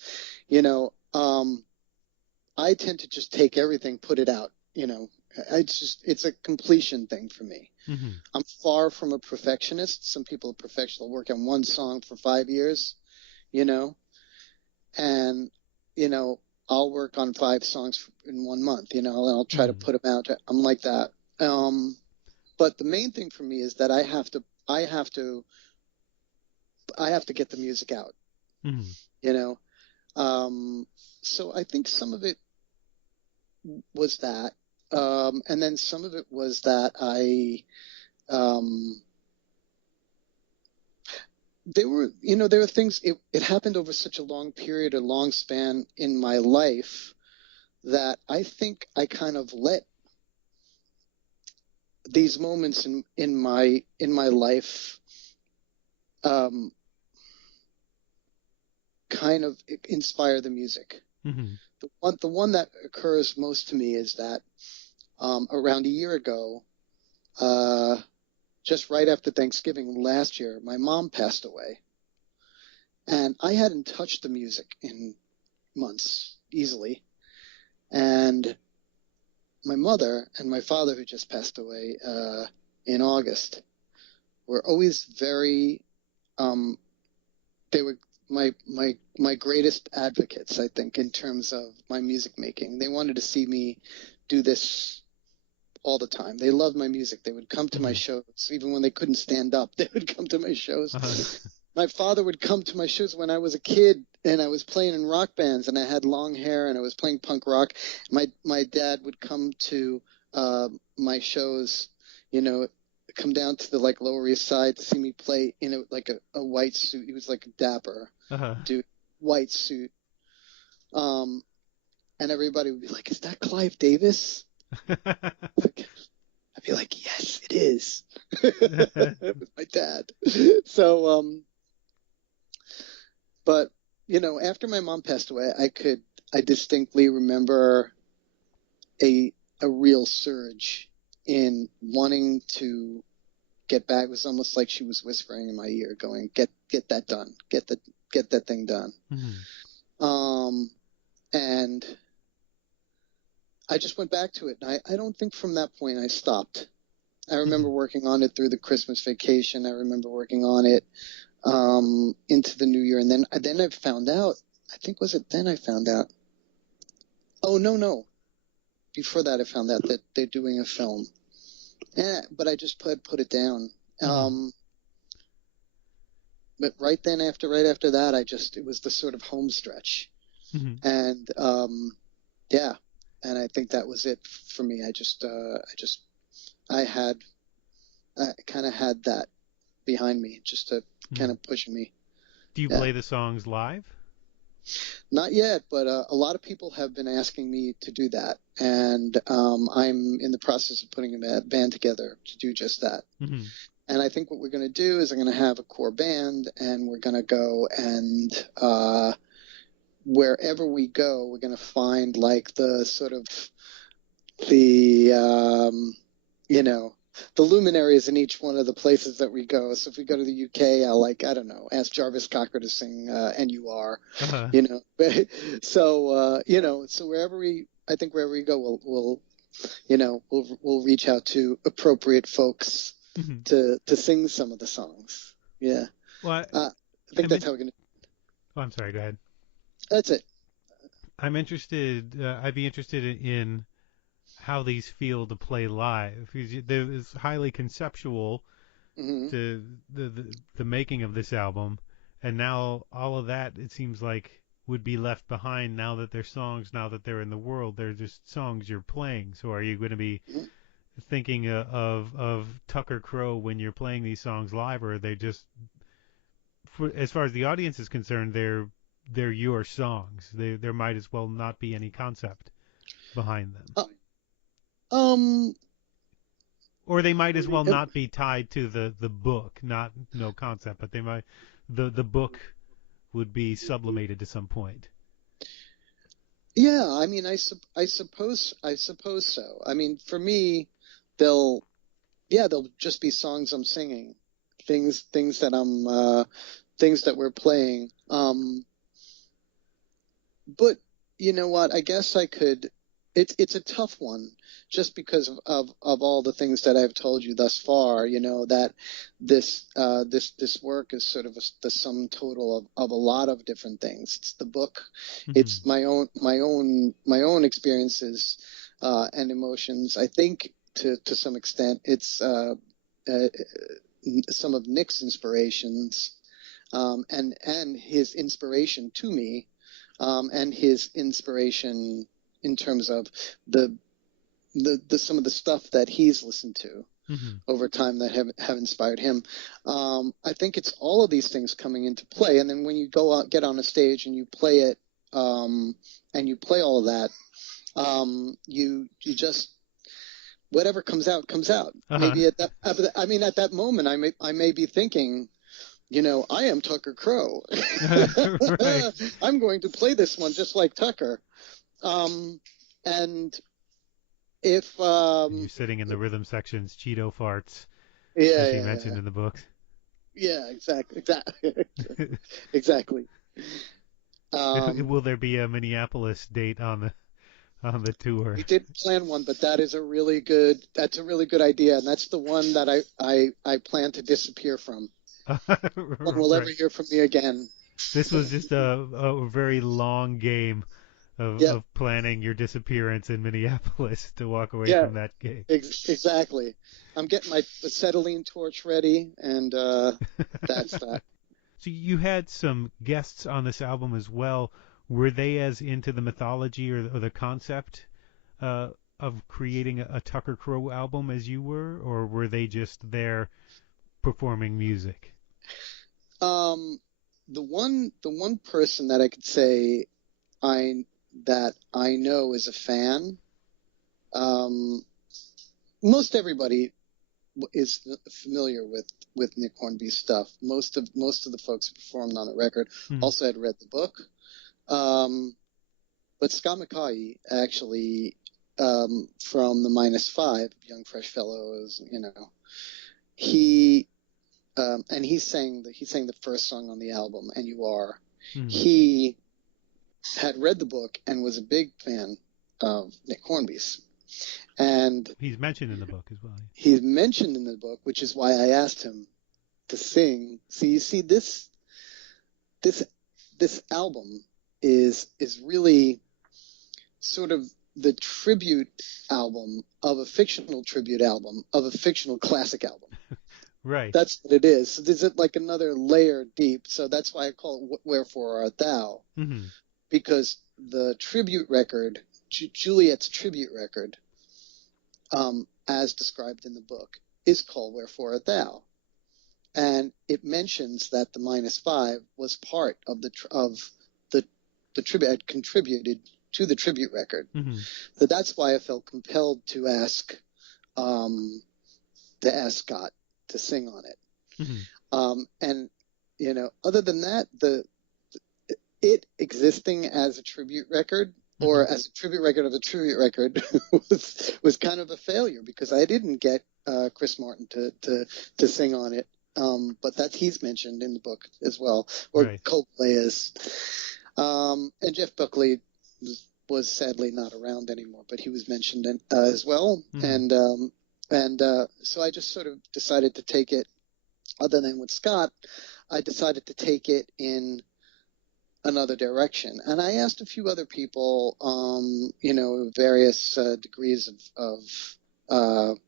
I tend to just take everything, put it out. It's a completion thing for me. I'm far from a perfectionist. Some people are perfectionists, work on one song for 5 years, and I'll work on 5 songs in 1 month, and I'll try to put them out. I'm like that. But the main thing for me is that I have to get the music out, so I think some of it was that, and then some of it was that there were things. It happened over such a long period, a long span in my life, that I think I kind of let these moments in my life kind of inspire the music. The one that occurs most to me is that around a year ago, just right after Thanksgiving last year, my mom passed away, and I hadn't touched the music in months easily, and my mother and my father, who just passed away in August, were always very they were my greatest advocates, I think, in terms of my music making. They wanted to see me do this all the time. They loved my music. They would come to my shows, even when they couldn't stand up. They would come to my shows. My father would come to my shows when I was a kid, and I was playing in rock bands, and I had long hair, and I was playing punk rock. My dad would come to my shows, come down to the Lower East Side to see me play in a white suit. He was like a dapper dude, white suit. And everybody would be like, "Is that Clive Davis?" I'd be like, "Yes, it is." It was my dad. So, but after my mom passed away, I distinctly remember a real surge in wanting to get back. It was almost like she was whispering in my ear, going, "Get that done. Get that thing done." And I just went back to it. And I don't think from that point I stopped. I remember working on it through the Christmas vacation. I remember working on it into the new year. And then I found out, I think, was it then I found out? Oh, no. Before that, I found out that they're doing a film. But I just put it down. But right after that, it was the sort of home stretch. And, yeah. And I think that was it for me. I kind of had that behind me, just to kind of pushing me. Do you play the songs live? Not yet, but a lot of people have been asking me to do that, and I'm in the process of putting a band together to do just that. And I think what we're going to do is I'm going to have a core band, and we're going to go and wherever we go, we're going to find the sort of the the luminaries in each one of the places that we go. So if we go to the UK, I'll I don't know, ask Jarvis Cocker to sing NUR, Uh-huh. you know. So so I think wherever we go, we'll reach out to appropriate folks Mhm. to sing some of the songs. Yeah, Well, I think that's how we're gonna. oh, I'm sorry. Go ahead. That's it. I'm interested. I'd be interested in how these feel to play live. There is highly conceptual Hmm. to the making of this album, and now all of that it seems like would be left behind now that they're songs. Now that they're in the world, they're just songs you're playing. So are you going to be thinking of Tucker Crow when you're playing these songs live, or are they just, as far as the audience is concerned, they're your songs. There might as well not be any concept behind them. Uh, um. Or they might as well not be tied to the book, not no concept, but they might the book would be sublimated to some point. Yeah, I mean, I suppose so. I mean, for me, they'll they'll just be songs I'm singing, things that things that we're playing. But you know what? I guess I could. It's a tough one, just because of all the things that I've told you thus far. You know that this work is sort of the sum total of a lot of different things. It's the book, it's my own experiences and emotions. I think to some extent, it's some of Nick's inspirations, and his inspiration to me, and his inspiration in terms of the some of the stuff that he's listened to over time that have inspired him. I think it's all of these things coming into play, and then when you go out, get on a stage, and you play it, and you play all of that, you just whatever comes out comes out. Maybe at that moment, I may be thinking, I am Tucker Crow. Right. I'm going to play this one just like Tucker. And if And you're sitting in the rhythm sections, Cheeto farts, yeah, as he yeah, mentioned in the book. yeah, exactly, exactly. Will there be a Minneapolis date on the tour? We did plan one, but that's a really good idea, and that's the one that I plan to disappear from. No one will ever Right. hear from me again. This was just a very long game Yeah, of planning your disappearance in Minneapolis to walk away yeah, from that gig. exactly. I'm getting my acetylene torch ready, and that's that. So you had some guests on this album as well. Were they as into the mythology or the concept of creating a Tucker Crow album as you were, or were they just there performing music? Um, the one person that I could say I that I know is a fan. Um, most everybody is familiar with Nick Hornby's stuff. Most of the folks who performed on the record Hmm. also had read the book. But Scott McCaughey actually, from the -5 Young Fresh Fellows, he and he sang the first song on the album, and you are. Hmm. He had read the book and was a big fan of Nick Hornby's. And He's mentioned in the book as well. he's mentioned in the book, which is why I asked him to sing. So you see, this album is really sort of the tribute album of a fictional tribute album of a fictional classic album. Right. That's what it is. So there's like another layer deep. So that's why I call it Wherefore Art Thou, Hmm. because the tribute record, Juliet's tribute record, as described in the book, is called Wherefore Art Thou. And it mentions that the -5 was part of the tribute, had contributed to the tribute record. Hmm. So that's why I felt compelled to ask Scott to sing on it. Hmm. And other than that, it existing as a tribute record or as a tribute record of a tribute record was kind of a failure because I didn't get Chris Martin to sing on it. But he's mentioned in the book as well, or right. Coldplay is. And Jeff Buckley was sadly not around anymore, but he was mentioned as well. And so I just sort of decided to take it, other than with Scott, I decided to take it in another direction. And I asked a few other people, various degrees of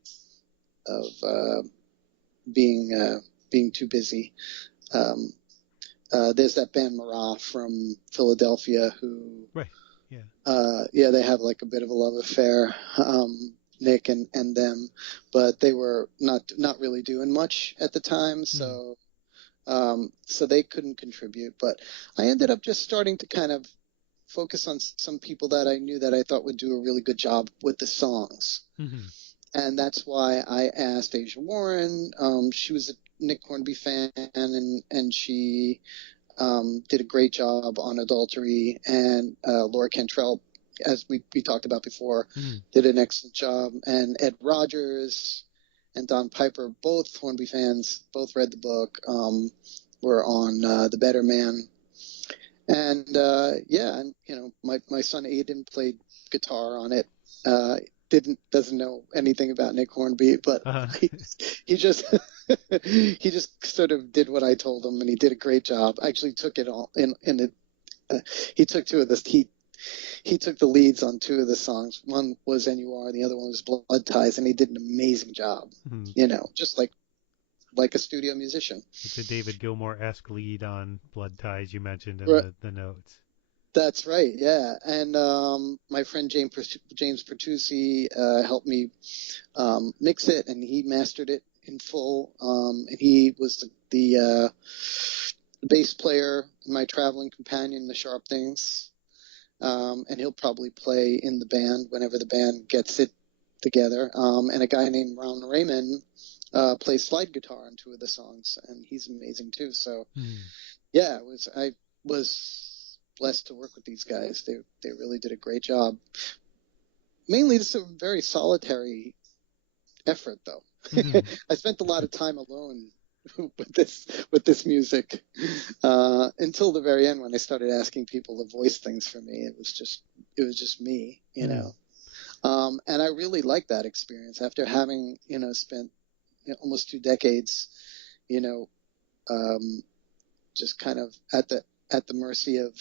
being too busy. There's that band Marat from Philadelphia who, right, yeah, they have like a bit of a love affair, Nick and them, but they were not really doing much at the time, so they couldn't contribute. But I ended up just starting to kind of focus on some people that I knew that I thought would do a really good job with the songs. And that's why I asked Asia Warren. She was a Nick Hornby fan, and she did a great job on Adultery. And Laura Cantrell, as we talked about before, did an excellent job. And Ed Rogers and Don Piper, both Hornby fans, both read the book, were on The Better Man. And my son Aiden played guitar on it. Doesn't know anything about Nick Hornby, but he just he just sort of did what I told him, and he did a great job. I actually took it all in he took two of the he took the leads on two of the songs. One was NUR, the other one was Blood Ties, and he did an amazing job. Just like a studio musician. It's a David Gilmour-esque lead on Blood Ties you mentioned in the notes. That's right, yeah. And my friend James Pertusi helped me mix it, and he mastered it in full. And he was the bass player, my traveling companion, the Sharp Things. And he'll probably play in the band whenever the band gets it together. And a guy named Ron Raymond plays slide guitar on two of the songs, and he's amazing too. So, yeah, I was blessed to work with these guys. They really did a great job. Mainly, this is a very solitary effort, though. I spent a lot of time alone with this music until the very end, when I started asking people to voice things for me. It was just me, and I really liked that experience after having spent almost 2 decades, just kind of at the mercy of,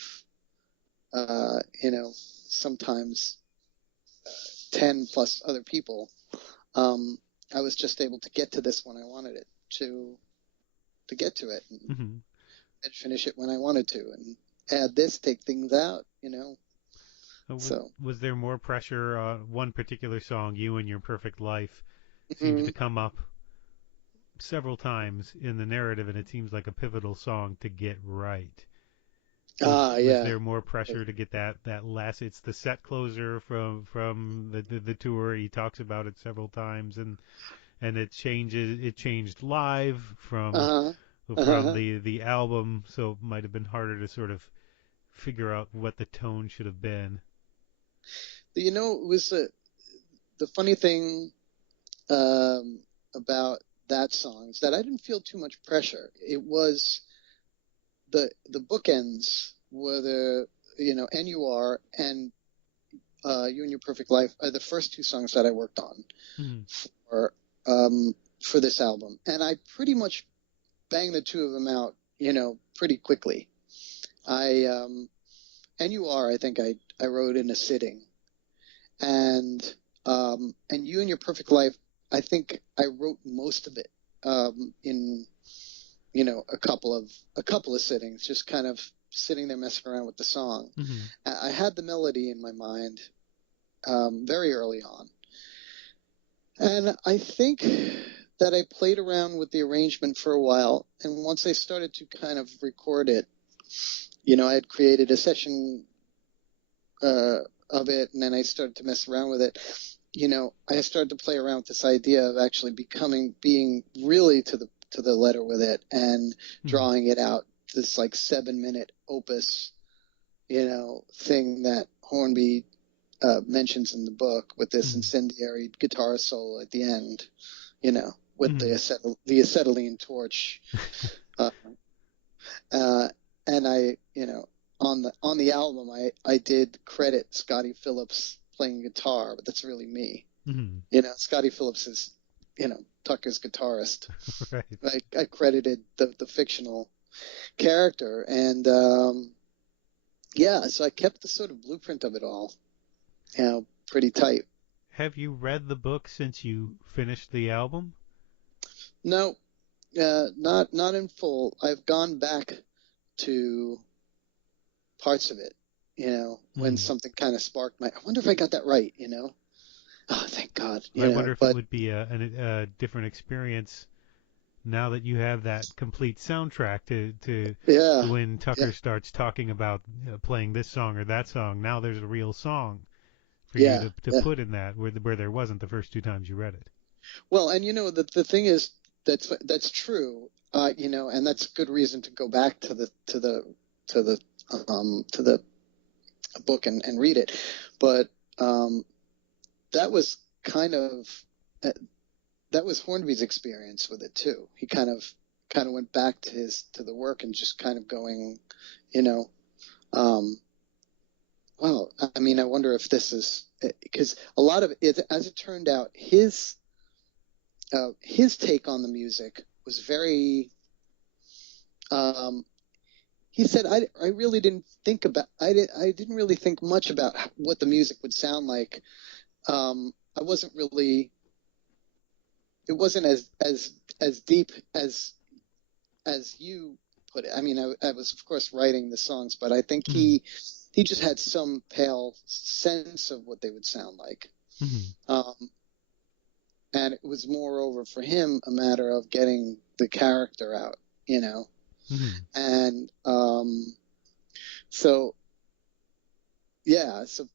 sometimes 10 plus other people. I was just able to get to this when I wanted it to get to it and finish it when I wanted to, and add this, take things out, Was there more pressure on one particular song, You and Your Perfect Life, seems to come up several times in the narrative, and it seems like a pivotal song to get right. Was there more pressure to get that last? It's the set closer from the tour. He talks about it several times, and it changed live from the album, so it might have been harder to sort of figure out what the tone should have been. It was the funny thing about that song is that I didn't feel too much pressure. It was the bookends were the NUR and You and Your Perfect Life are the first 2 songs that I worked on for this album, and I pretty much banged the 2 of them out pretty quickly. NUR I think I wrote in a sitting, and You and Your Perfect Life I think I wrote most of it in a couple of sittings, just kind of sitting there messing around with the song. I had the melody in my mind very early on, and I think that I played around with the arrangement for a while, and once I started to kind of record it, I had created a session of it, and then I started to mess around with it. I started to play around with this idea of actually being really to the letter with it, and drawing it out, this like 7-minute opus, thing that Hornby mentions in the book with this incendiary guitar solo at the end, with the acetylene torch. And I, on the album, I did credit Scotty Phillips playing guitar, but that's really me. Scotty Phillips is, Tucker's guitarist. Right. I credited the fictional character, and so I kept the sort of blueprint of it all, pretty tight. Have you read the book since you finished the album? No, not in full. I've gone back to parts of it, when something kind of sparked I wonder if I got that right, Oh, thank God. I wonder if it would be a different experience now that you have that complete soundtrack to when Tucker starts talking about playing this song or that song. Now there's a real song for you to put in that where there wasn't the first 2 times you read it. Well, and the thing is that's true, and that's good reason to go back to the book and read it, but that was kind of that was Hornby's experience with it too. He kind of went back to the work and just kind of going, well, I mean, I wonder if this is because a lot of it, as it turned out, his take on the music was very. He said, I really didn't think about I didn't really think much about what the music would sound like. I wasn't really. It wasn't as deep as you put it. I mean, I was of course writing the songs, but I think he just had some pale sense of what they would sound like. And it was moreover for him a matter of getting the character out, and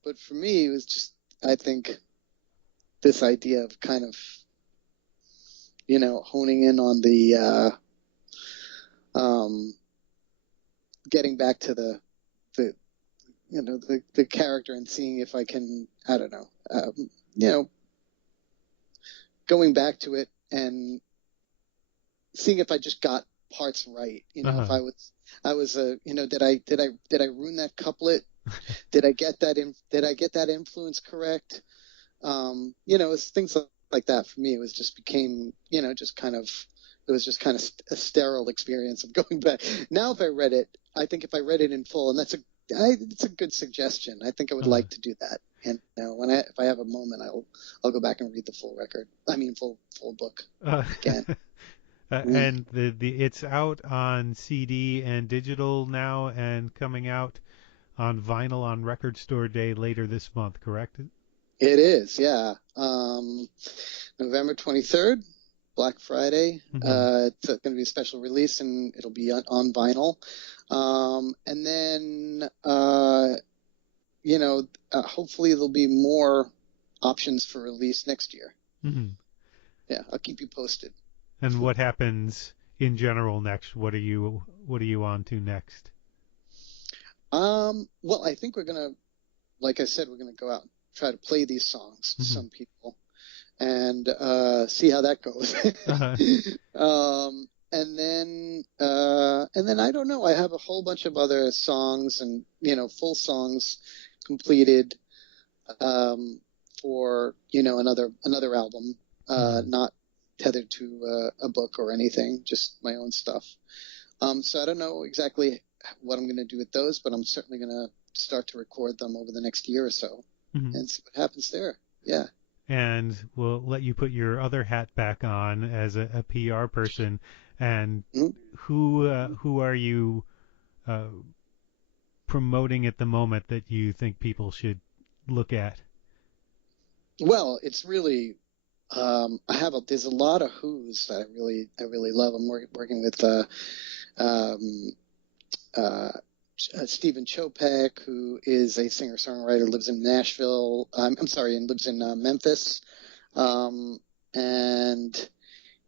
but for me it was just, I think, this idea of kind of honing in on the getting back to the character and seeing if I can, I don't know, going back to it and seeing if I just got parts right. If I was did I ruin that couplet? Did I get that influence correct? It's things like that for me. It was just became, just kind of a sterile experience of going back. Now, if I read it, I think if I read it in full, and it's a good suggestion. I think I would like to do that. And if I have a moment, I'll go back and read the full record. I mean, full book again. And it's out on CD and digital now, and coming out on vinyl on Record Store Day later this month. Correct? It is, yeah. November 23rd, Black Friday. It's going to be a special release, and it'll be on vinyl. And then, hopefully there'll be more options for release next year. Yeah, I'll keep you posted. And what happens in general next? What are you on to next? Well, I think we're gonna, like I said, we're gonna go out and try to play these songs to some people and see how that goes. And then I don't know. I have a whole bunch of other songs and full songs completed for another album, not tethered to a book or anything, just my own stuff. So I don't know exactly what I'm going to do with those, but I'm certainly going to start to record them over the next year or so and see what happens there. Yeah. And we'll let you put your other hat back on as a PR person. And who are you promoting at the moment that you think people should look at? Well, it's really there's a lot of who's that I really love. I'm working with Stephen Chopek, who is a singer-songwriter, lives in Nashville. And lives in Memphis. And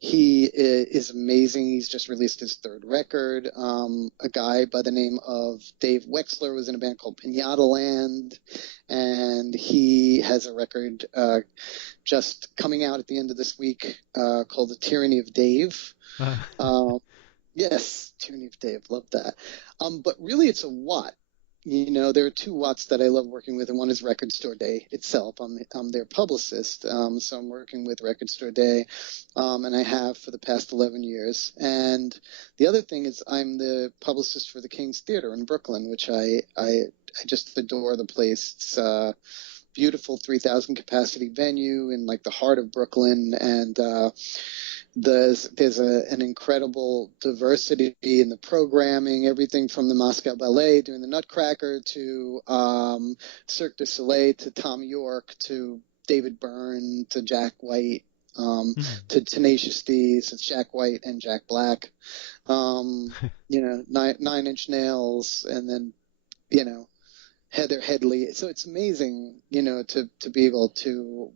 he is amazing. He's just released his third record. A guy by the name of Dave Wexler was in a band called Pinata Land, and he has a record just coming out at the end of this week called The Tyranny of Dave. Yes, Tyranny of Dave, love that. But really, it's a Watt. You know, there are two Watts that I love working with, and one is Record Store Day itself. I'm their publicist, so I'm working with Record Store Day, and I have for the past 11 years. And the other thing is I'm the publicist for the King's Theater in Brooklyn, which I just adore the place. It's a beautiful 3,000 capacity venue in like the heart of Brooklyn, and there's an incredible diversity in the programming, everything from the Moscow Ballet doing the Nutcracker to Cirque du Soleil to Tom York to David Byrne to Jack White to Tenacious D. So it's Jack White and Jack Black, you know, Nine Inch Nails, and then, you know, Heather Headley. So it's amazing, you know, to be able to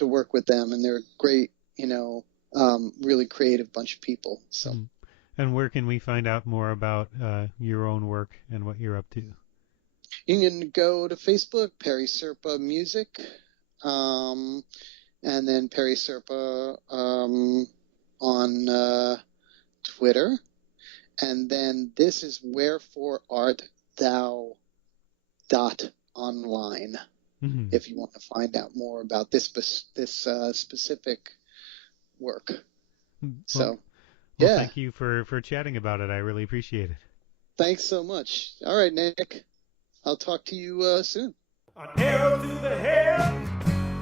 work with them, and they're great, you know, really creative bunch of people. So. And where can we find out more about your own work and what you're up to? You can go to Facebook, Perry Serpa Music, and then Perry Serpa on Twitter. And then this is Wherefore Art Thou .online, if you want to find out more about this specific work. So, well, thank you for chatting about it. I really appreciate it. Thanks so much. All right, Nick. I'll talk to you soon. An arrow to the head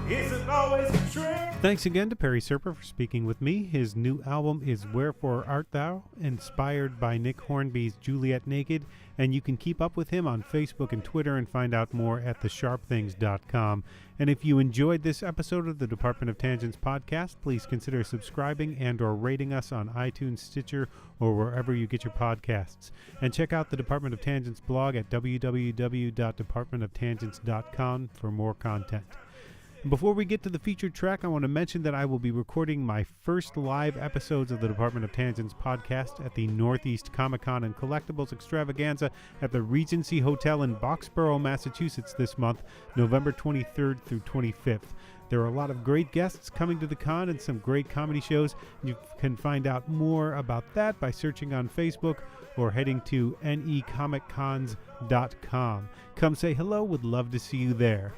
isn't always a trick. Thanks again to Perry Serpa for speaking with me. His new album is Wherefore Art Thou, inspired by Nick Hornby's Juliet Naked, and you can keep up with him on Facebook and Twitter and find out more at thesharpthings.com. And if you enjoyed this episode of the Department of Tangents podcast, please consider subscribing and or rating us on iTunes, Stitcher, or wherever you get your podcasts. And check out the Department of Tangents blog at www.departmentoftangents.com for more content. Before we get to the featured track, I want to mention that I will be recording my first live episodes of the Department of Tangents podcast at the Northeast Comic-Con and Collectibles Extravaganza at the Regency Hotel in Boxborough, Massachusetts this month, November 23rd through 25th. There are a lot of great guests coming to the con and some great comedy shows. You can find out more about that by searching on Facebook or heading to necomiccons.com. Come say hello, would love to see you there.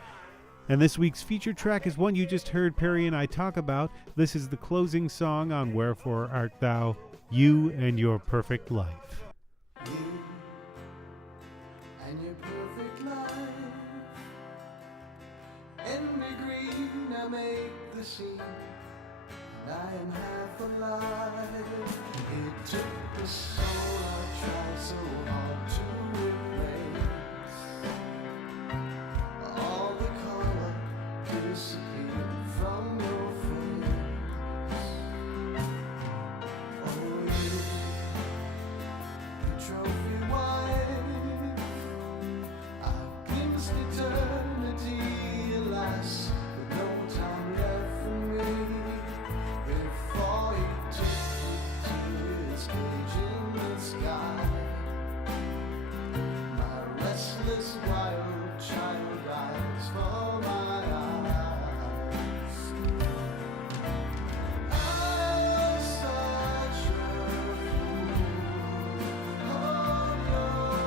And this week's featured track is one you just heard Perry and I talk about. This is the closing song on Wherefore Art Thou, You and Your Perfect Life. You and your perfect life, envy green, I make the scene, and I am half alive. It took the soul I tried so hard to replace. All the color disappeared from your face. Oh, you, the trophy wife, I've glimpsed eternity, alas, with no time left for me. Before he took me to his cage in the sky, my restless wild child rise for my eyes. I was such a fool. Oh, your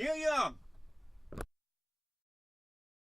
Neil Young.